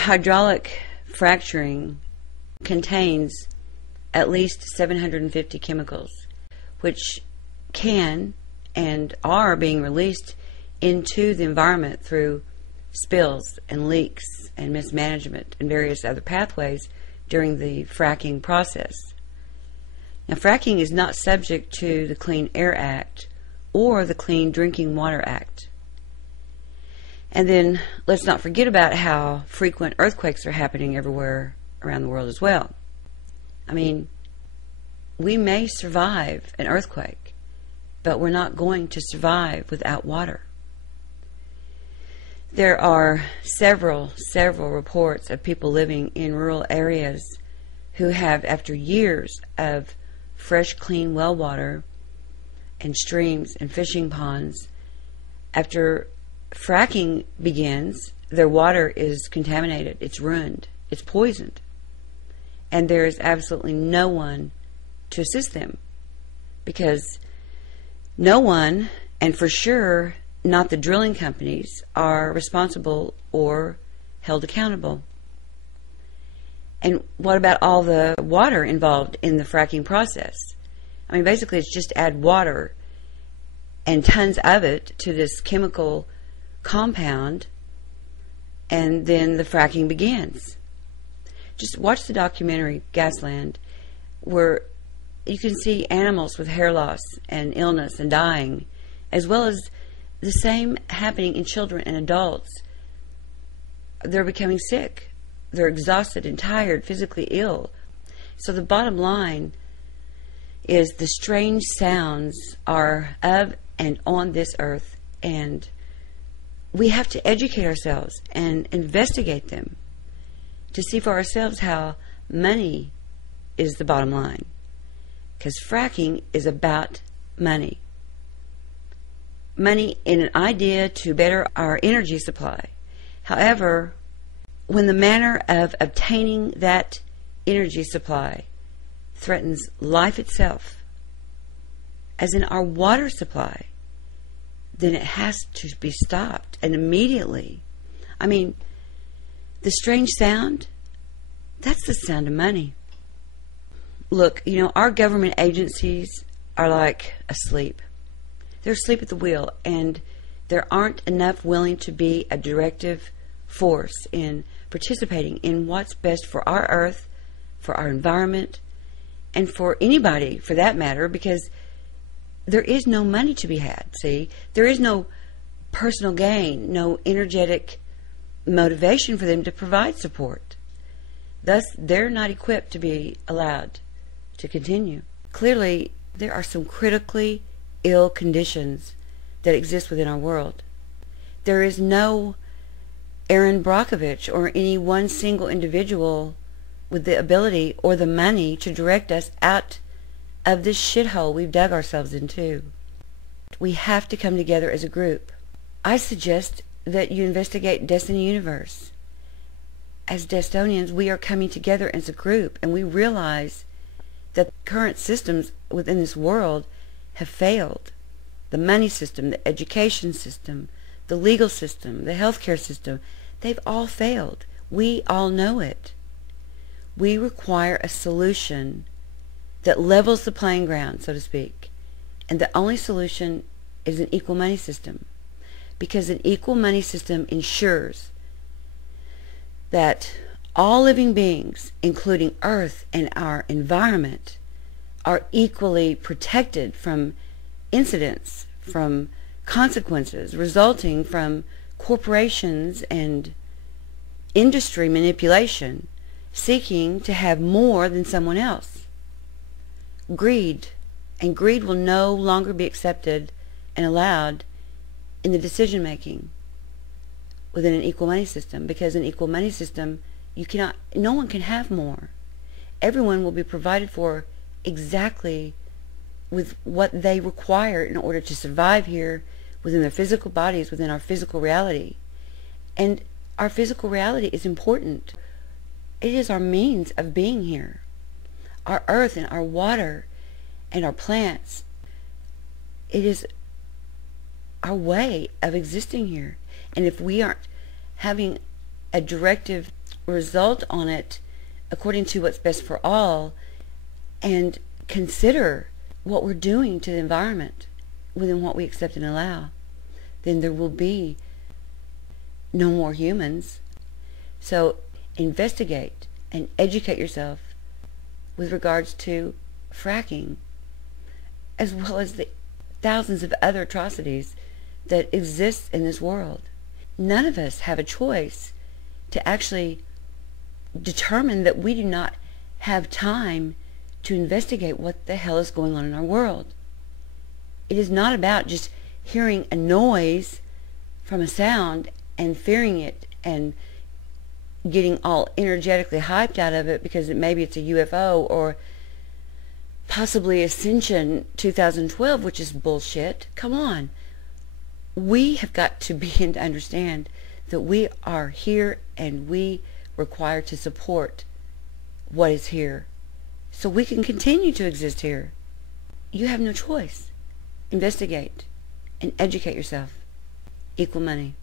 hydraulic fracturing contains at least 750 chemicals, which can and are being released into the environment through spills and leaks and mismanagement and various other pathways during the fracking process. Now, fracking is not subject to the Clean Air Act or the Clean Drinking Water Act. And then let's not forget about how frequent earthquakes are happening everywhere around the world as well. I mean, we may survive an earthquake, but we're not going to survive without water. There are several reports of people living in rural areas who have, after years of fresh, clean well water and streams and fishing ponds, after fracking begins, their water is contaminated, it's ruined, it's poisoned, and there is absolutely no one to assist them, because no one, and for sure not the drilling companies, are responsible or held accountable. And what about all the water involved in the fracking process? I mean, basically it's just add water and tons of it to this chemical compound, and then the fracking begins. Just watch the documentary Gasland, where you can see animals with hair loss and illness and dying, as well as the same happening in children and adults. They're becoming sick. They're exhausted and tired, physically ill. So the bottom line is the strange sounds are of and on this earth, and we have to educate ourselves and investigate them to see for ourselves how money is the bottom line. Because fracking is about money. Money in an idea to better our energy supply. However, when the manner of obtaining that energy supply threatens life itself, as in our water supply, then it has to be stopped, and immediately. I mean, the strange sound, that's the sound of money. Look, you know, our government agencies are like asleep. They're asleep at the wheel, and there aren't enough willing to be a directive force in participating in what's best for our earth, for our environment, and for anybody for that matter, because there is no money to be had, see? There is no personal gain, no energetic motivation for them to provide support. Thus, they're not equipped to be allowed to continue. Clearly, there are some critically ill conditions that exist within our world. There is no Aaron Brockovich or any one single individual with the ability or the money to direct us out of this shithole we've dug ourselves into. We have to come together as a group. I suggest that you investigate Destiny Universe. As Destonians, we are coming together as a group, and we realize that current systems within this world have failed. The money system, the education system, the legal system, the healthcare system, they've all failed. We all know it. We require a solution that levels the playing ground, so to speak. And the only solution is an equal money system. Because an equal money system ensures that all living beings, including Earth and our environment, are equally protected from incidents, from consequences resulting from corporations and industry manipulation seeking to have more than someone else. Greed, and greed will no longer be accepted and allowed in the decision making within an equal money system, because in an equal money system no one can have more. Everyone will be provided for exactly with what they require in order to survive here within their physical bodies, within our physical reality. And our physical reality is important. It is our means of being here. Our earth and our water and our plants, it is our way of existing here. And if we aren't having a directive result on it according to what's best for all, and consider what we're doing to the environment within what we accept and allow, then there will be no more humans. So investigate and educate yourself with regards to fracking, as well as the thousands of other atrocities that exist in this world. None of us have a choice to actually determine that we do not have time to investigate what the hell is going on in our world. It is not about just hearing a noise from a sound and fearing it and getting all energetically hyped out of it because maybe it's a UFO or possibly Ascension 2012, which is bullshit. Come on. We have got to begin to understand that we are here and we require to support what is here so we can continue to exist here. You have no choice. Investigate and educate yourself. Equal money.